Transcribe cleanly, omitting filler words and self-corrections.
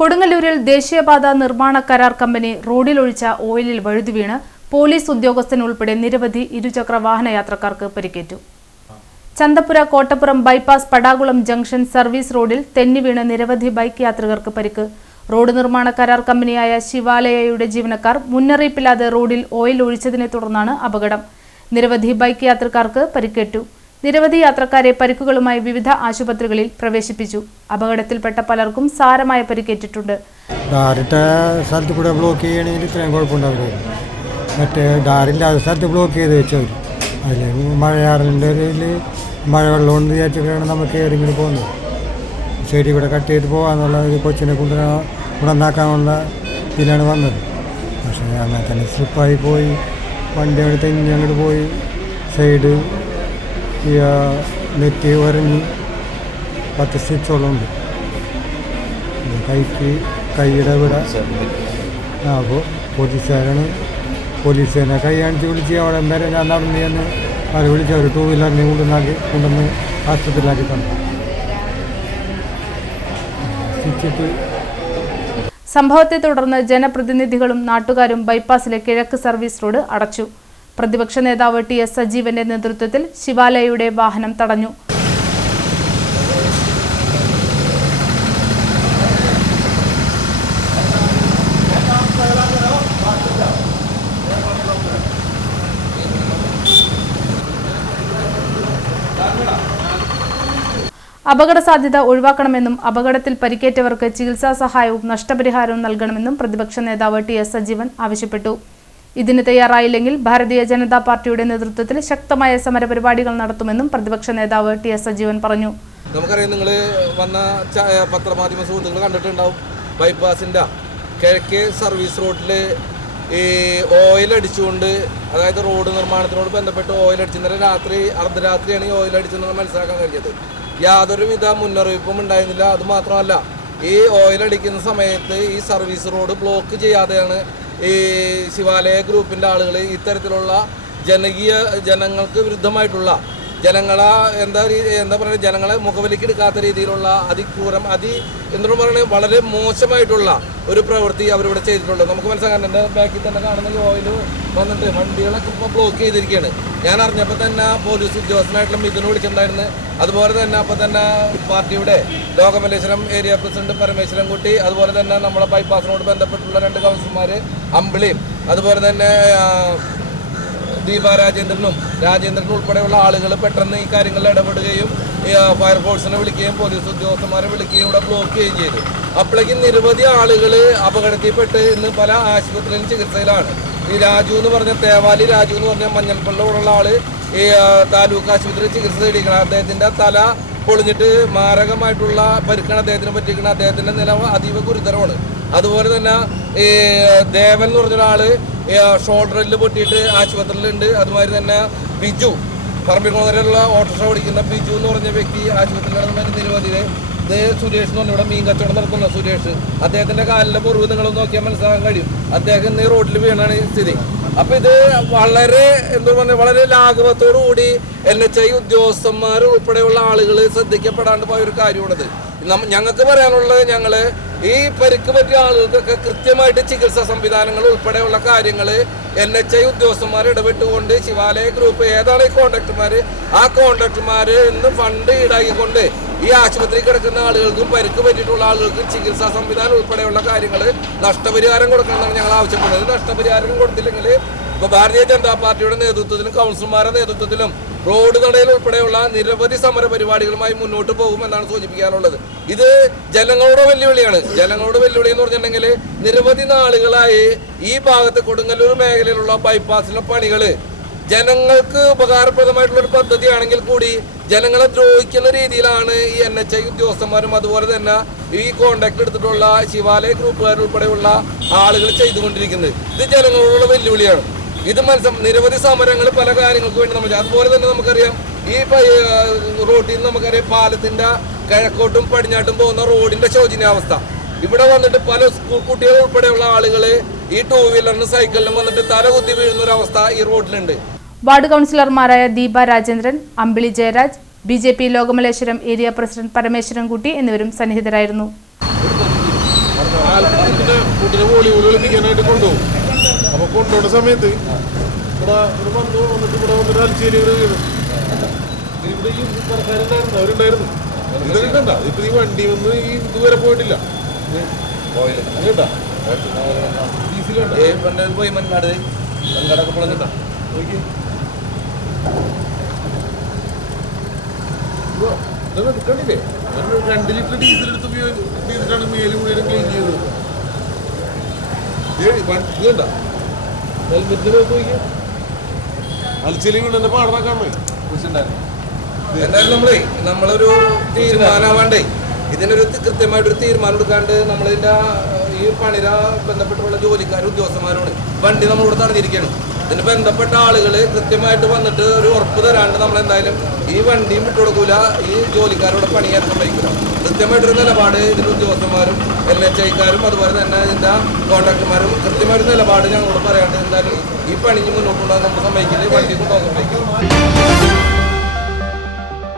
കൊടുങ്ങല്ലൂരിൽ ദേശീയപാത നിർമ്മാണ കരാർ കമ്പനി റോഡിലൊഴിച്ച ഓയിലിൽ വഴുതി വീണ് പോലീസ് ഉദ്യോഗസ്ഥൻ ഉൾപ്പെടെ നിരവധി ഇരുചക്ര വാഹന യാത്രക്കാർക്ക് പരിക്കേറ്റു. Chandapura Kottappuram bypass Padakulam junction service റോഡിൽ തെന്നി വീണ് നിരവധി ബൈക്ക് യാത്രികർക്ക് പരിക്ക്. റോഡ് നിർമ്മാണ കരാർ കമ്പനിയായ ശിവാലയയുടെ ജീവനക്കാർ മുന്നറിയിപ്പില്ലാതെ റോഡിൽ ഓയിൽ ഒഴിച്ചതിനെ തുടർന്നാണ് അപകടം. നിരവധി ബൈക്ക് യാത്രക്കാർക്ക് പരിക്കേറ്റു. നിരവധി യാത്രക്കാരെ പരിക്കുകളുമായി വിവിധ ആശുപത്രികളിൽ പ്രവേശിപ്പിച്ചു. അപകടത്തിൽപ്പെട്ട പലർക്കും സാരമായ പരിക്കേറ്റിട്ടുണ്ട്. സ്ഥലത്ത് കൂടെ ബ്ലോക്ക് ചെയ്യണമെങ്കിൽ ഇത്രയും കുഴപ്പമുണ്ടാവില്ല. മറ്റേ ഡാറില്ലാതെ സ്ഥലത്ത് ബ്ലോക്ക് ചെയ്ത് വെച്ചവർ അതിൽ മഴയാറിൻ്റെ മഴവെള്ളം കൊണ്ട് വിചാരിച്ചിട്ടാണ് നമുക്ക് ഏതെങ്കിലും പോകുന്നത്. ശരി, ഇവിടെ കട്ട് ചെയ്ത് പോകാമെന്നുള്ള കൊച്ചിനെ കൊണ്ട് ഉടന്നാക്കാനുള്ള ഇതിലാണ് വന്നത്. പക്ഷേ അങ്ങനെ തന്നെ സ്ലിപ്പായി പോയി. വണ്ടി അങ്ങോട്ട് തെന്നി അങ്ങോട്ട് പോയി. സൈഡ് നെറ്റ് വരഞ്ഞ് 10 സ്റ്റിച്ചോളം ഉണ്ട്. കൈയുടെ ഇവിടെ അപ്പോൾ പോലീസുകാരനെ കൈ കാണിച്ച് വിളിച്ച് അവിടെ വരെ ഞാൻ നടന്നു ചെന്ന് അവരെ വിളിച്ച് അവർ 2 വീലറിനെ കൊണ്ടുവന്ന് ആശുപത്രിയിലാക്കി തന്നു. സംഭവത്തെ തുടർന്ന് ജനപ്രതിനിധികളും നാട്ടുകാരും ബൈപ്പാസിലെ കിഴക്ക് സർവീസ് റോഡ് അടച്ചു. പ്രതിപക്ഷ നേതാവ് ടി.എസ്. സജീവന്റെ നേതൃത്വത്തിൽ ശിവാലയയുടെ വാഹനം തടഞ്ഞു. അപകട സാധ്യത ഒഴിവാക്കണമെന്നും അപകടത്തിൽ പരിക്കേറ്റവർക്ക് ചികിത്സാ സഹായവും നഷ്ടപരിഹാരവും നൽകണമെന്നും പ്രതിപക്ഷ നേതാവ് ടി.എസ്. സജീവൻ ആവശ്യപ്പെട്ടു. ഇതിന് തയ്യാറായില്ലെങ്കിൽ ഭാരതീയ ജനതാ പാർട്ടിയുടെ നേതൃത്വത്തിൽ ശക്തമായ സമരപരിപാടികൾ നടത്തുമെന്നും പ്രതിപക്ഷ നേതാവ് ടി.എസ്. സജീവൻ പറഞ്ഞു. നമുക്കറിയാം, നിങ്ങൾ വന്ന പത്രമാധ്യമ സുഹൃത്തുക്കൾ കണ്ടിട്ടുണ്ടാവും. ബൈപ്പാസിൻ്റെ കിഴക്കേ സർവീസ് റോഡിൽ ഈ ഓയിൽ അടിച്ചുകൊണ്ട്, അതായത് റോഡ് നിർമ്മാണത്തിനോട് ബന്ധപ്പെട്ട് ഓയിൽ അടിച്ചു. ഇന്നലെ അർദ്ധരാത്രിയാണ് ഈ ഓയിൽ അടിച്ചെന്ന് മനസ്സിലാക്കാൻ കഴിഞ്ഞത്. യാതൊരുവിധ മുന്നറിയിപ്പും ഉണ്ടായിരുന്നില്ല. അതുമാത്രമല്ല, ഈ ഓയിൽ അടിക്കുന്ന സമയത്ത് ഈ സർവീസ് റോഡ് ബ്ലോക്ക് ചെയ്യാതെയാണ് ഈ ശിവാലയ ഗ്രൂപ്പിൻ്റെ ആളുകൾ ഇത്തരത്തിലുള്ള ജനങ്ങൾക്ക് വിരുദ്ധമായിട്ടുള്ള എന്താ പറയുക, ജനങ്ങളെ മുഖവിലേക്കെടുക്കാത്ത രീതിയിലുള്ള അതിക്രൂരം എന്തെന്ന് പറയുന്നത് വളരെ മോശമായിട്ടുള്ള ഒരു പ്രവൃത്തി അവരിവിടെ ചെയ്തിട്ടുള്ളത് നമുക്ക് മനസ്സിലാക്കാൻ. എൻ്റെ ബാക്കിൽ തന്നെ കാണുന്ന ഈ ഓയിൽ വന്നിട്ട് വണ്ടികളൊക്കെ ഇപ്പോൾ ബ്ലോക്ക് ചെയ്തിരിക്കുകയാണ്. ഞാൻ അറിഞ്ഞപ്പോൾ തന്നെ പോലീസ് ഉദ്യോഗസ്ഥനായിട്ടുള്ള മിഥുനെ വിളിച്ചിട്ടുണ്ടായിരുന്നു. അതുപോലെ തന്നെ അപ്പോൾ തന്നെ പാർട്ടിയുടെ ലോകമല്ലേശ്വരം ഏരിയ പ്രസിഡന്റ് പരമേശ്വരൻകുട്ടി, അതുപോലെ തന്നെ നമ്മളെ ബൈപ്പാസിനോട് ബന്ധപ്പെട്ടുള്ള 2 കൗൺസിലർമാർ അമ്പിളിയും, അതുപോലെ തന്നെ ദീപ രാജേന്ദ്രനും ഉൾപ്പെടെയുള്ള ആളുകൾ പെട്ടെന്ന് ഈ കാര്യങ്ങളിൽ ഇടപെടുകയും ഫയർഫോഴ്സിനെ വിളിക്കുകയും പോലീസ് ഉദ്യോഗസ്ഥന്മാരെ വിളിക്കുകയും ഇവിടെ ബ്ലോക്ക് ചെയ്യുകയും ചെയ്തു. അപ്പോഴേക്കും നിരവധി ആളുകൾ അപകടത്തിൽപ്പെട്ട് ഇന്ന് പല ആശുപത്രിയിലും ചികിത്സയിലാണ്. ഈ രാജു എന്ന് പറഞ്ഞ തേവാലി രാജു എന്ന് പറഞ്ഞ മഞ്ഞൾപ്പള്ളിലുള്ള ആള് ഈ താലൂക്ക് ആശുപത്രിയിൽ ചികിത്സ തേടിക്കണം. അദ്ദേഹത്തിൻ്റെ തല പൊളിഞ്ഞിട്ട് മാരകമായിട്ടുള്ള പരിക്കാണ് അദ്ദേഹത്തിന് പറ്റിയിരിക്കുന്നത്. അദ്ദേഹത്തിൻ്റെ നില അതീവ ഗുരുതരമാണ്. അതുപോലെ തന്നെ ഈ ദേവൻ എന്ന് പറഞ്ഞൊരാള് ഷോൾഡറിൽ പൊട്ടിയിട്ട് ആശുപത്രിയിലുണ്ട്. അതുമാതിരി തന്നെ ബിജു പറമ്പിക്കുളങ്ങരയുള്ള ഓട്ടോറിക്ഷ ഓടിക്കുന്ന ബിജു എന്ന് പറഞ്ഞ വ്യക്തി ആശുപത്രിയിലാണ്. നിരവധി സുരേഷ് എന്ന് പറഞ്ഞ ഇവിടെ മീൻ കച്ചവടം നടത്തുന്ന സുരേഷ്, അദ്ദേഹത്തിൻ്റെ കാലിൻ്റെ മുറിവ് നിങ്ങൾ നോക്കിയാൽ മനസ്സിലാക്കാൻ കഴിയും. അദ്ദേഹം ഇന്ന് റോഡിൽ വീണാണ് സ്ഥിതി. അപ്പം ഇത് വളരെ ലാഘവത്തോടു കൂടി NHI ഉദ്യോഗസ്ഥന്മാർ ഉൾപ്പെടെയുള്ള ആളുകൾ ശ്രദ്ധിക്കപ്പെടാണ്ട് പോയ ഒരു കാര്യമാണിത്. ഞങ്ങൾക്ക് പറയാനുള്ളത്, ഈ പരിക്ക് പറ്റിയ ആളുകൾക്കൊക്കെ കൃത്യമായിട്ട് ചികിത്സാ സംവിധാനങ്ങൾ ഉൾപ്പെടെയുള്ള കാര്യങ്ങൾ NHI ഉദ്യോഗസ്ഥന്മാർ ഇടപെട്ടുകൊണ്ട് ശിവാലയ ഗ്രൂപ്പ് ഏതാണ് ഈ കോൺട്രാക്ടർമാർ ഇന്ന് ഫണ്ട് ഈടാക്കിക്കൊണ്ട് ഈ ആശുപത്രി കിടക്കുന്ന ആളുകൾക്കും പരിക്ക് പറ്റിയിട്ടുള്ള ആളുകൾക്ക് ചികിത്സാ സംവിധാനം ഉൾപ്പെടെയുള്ള കാര്യങ്ങൾ നഷ്ടപരിഹാരം കൊടുക്കണമെന്നാണ് ഞങ്ങൾ ആവശ്യപ്പെടുന്നത്. നഷ്ടപരിഹാരം കൊടുത്തില്ലെങ്കിൽ ഇപ്പോൾ ഭാരതീയ ജനതാ പാർട്ടിയുടെ നേതൃത്വത്തിലും കൗൺസിലർമാരുടെ നേതൃത്വത്തിലും റോഡ് തടയൽ ഉൾപ്പെടെയുള്ള നിരവധി സമര പരിപാടികളുമായി മുന്നോട്ട് പോകുമെന്നാണ് സൂചിപ്പിക്കാനുള്ളത്. ഇത് ജനങ്ങളുടെ വെല്ലുവിളിയാണ്. ജനങ്ങളുടെ വെല്ലുവിളി എന്ന് പറഞ്ഞിട്ടുണ്ടെങ്കിൽ നിരവധി നാളുകളായി ഈ ഭാഗത്ത് കൊടുങ്ങല്ലൂർ മേഖലയിലുള്ള ബൈപ്പാസിലെ പണികൾ ജനങ്ങൾക്ക് ഉപകാരപ്രദമായിട്ടുള്ളൊരു പദ്ധതിയാണെങ്കിൽ കൂടി ജനങ്ങളെ ദ്രോഹിക്കുന്ന രീതിയിലാണ് ഈ NHI ഉദ്യോഗസ്ഥന്മാരും അതുപോലെ തന്നെ ഈ കോൺട്രാക്ട് എടുത്തിട്ടുള്ള ശിവാലയ ഗ്രൂപ്പുകാർ ഉൾപ്പെടെയുള്ള ആളുകൾ ചെയ്തുകൊണ്ടിരിക്കുന്നത്. ഇത് ജനങ്ങളോടുള്ള വെല്ലുവിളിയാണ്. ഇത് നിരവധി സമരങ്ങൾ പല കാര്യങ്ങൾക്ക് വേണ്ടി നമ്മൾ. അതുപോലെ തന്നെ നമുക്കറിയാം, ഈ റോഡിൽ നിന്ന് നമുക്കറിയാം പാലത്തിൻ്റെ കിഴക്കോട്ടും പടിഞ്ഞാട്ടും പോകുന്ന റോഡിൻ്റെ ശോചനീയാവസ്ഥ. ഇവിടെ വന്നിട്ട് പല സ്കൂൾ കുട്ടികൾ ഉൾപ്പെടെയുള്ള ആളുകൾ ഈ 2 വീലറിനും സൈക്കിളിനും വന്നിട്ട് തലകുത്തി വീഴുന്ന ഒരു അവസ്ഥ ഈ റോഡിലുണ്ട്. വാർഡ് കൗൺസിലർമാരായ ദീപ രാജേന്ദ്രൻ, അമ്പിളി Jayaraj, BJP Lokamalleswaram area president Parameswarankutty എന്നിവരും സന്നിഹിതരായിരുന്നു. കുട്ടിനെ വോളിബോൾ കളിപ്പിക്കാനായിട്ട് കൊണ്ടുപോകും. അപ്പൊ കൊണ്ടുപോകുന്ന സമയത്ത് ഇവിടെ വന്നിട്ട് ഇവിടെ വന്നിട്ട് അലച്ചേരി ഇവിടെ ഈ സർക്കാരുണ്ടായിരുന്നു, അവരുണ്ടായിരുന്നു. ഇതൊക്കെ കണ്ട ഇപ്പൊ ഈ വണ്ടി വന്ന് ഈ ഇതുവരെ പോയിട്ടില്ല. കേട്ടാ പോയി മൺകാട് മൺകാടൊക്കെ പൊളഞ്ഞിട്ടാ കണ്ടില്ലേ? 2 ലിറ്റർ ഡീസൽ എടുത്ത് ഉപയോഗിച്ചിട്ടാണ് മേല് മുഴുവൻ ക്ലീൻ ചെയ്തത്. ഇതണ്ട ഹെൽമെറ്റിന് നോക്കിയാൽ അലച്ചിലി കൊണ്ട് എന്റെ പാടനാക്കാൻ പോയി. എന്തായാലും നമ്മളൊരു തീരുമാനമാവാണ്ടേ, ഇതിനൊരു കൃത്യമായിട്ടൊരു തീരുമാനം എടുക്കാണ്ട് നമ്മളിതിൻ്റെ ഈ പണിര ബന്ധപ്പെട്ടുള്ള ജോലിക്കാർ ഉദ്യോഗസ്ഥന്മാരോട് വണ്ടി നമ്മളിവിടെ തടഞ്ഞിരിക്കുകയാണ്. ഇതിന് ബന്ധപ്പെട്ട ആളുകൾ കൃത്യമായിട്ട് വന്നിട്ട് ഒരു ഉറപ്പ് തരാണ്ട് നമ്മളെന്തായാലും ഈ വണ്ടിയും വിട്ടുകൊടുക്കൂല, ഈ ജോലിക്കാരോട് പണിയാൻ സമ്മതിക്കില്ല. കൃത്യമായിട്ടൊരു നിലപാട് ഇതിൻ്റെ ഉദ്യോഗസ്ഥന്മാരും LHIക്കാരും അതുപോലെ തന്നെ ഇതിൻ്റെ കോൺട്രാക്ടർമാരും കൃത്യമായൊരു നിലപാട് ഞങ്ങളോട് പറയാണ്ട് എന്തായാലും ഈ പണിക്ക് മുന്നോട്ടുണ്ടാകാൻ നമുക്ക് സമ്മതിക്കില്ല, ഈ വണ്ടി കൊണ്ടുപോകാൻ സമ്മതിക്കില്ല.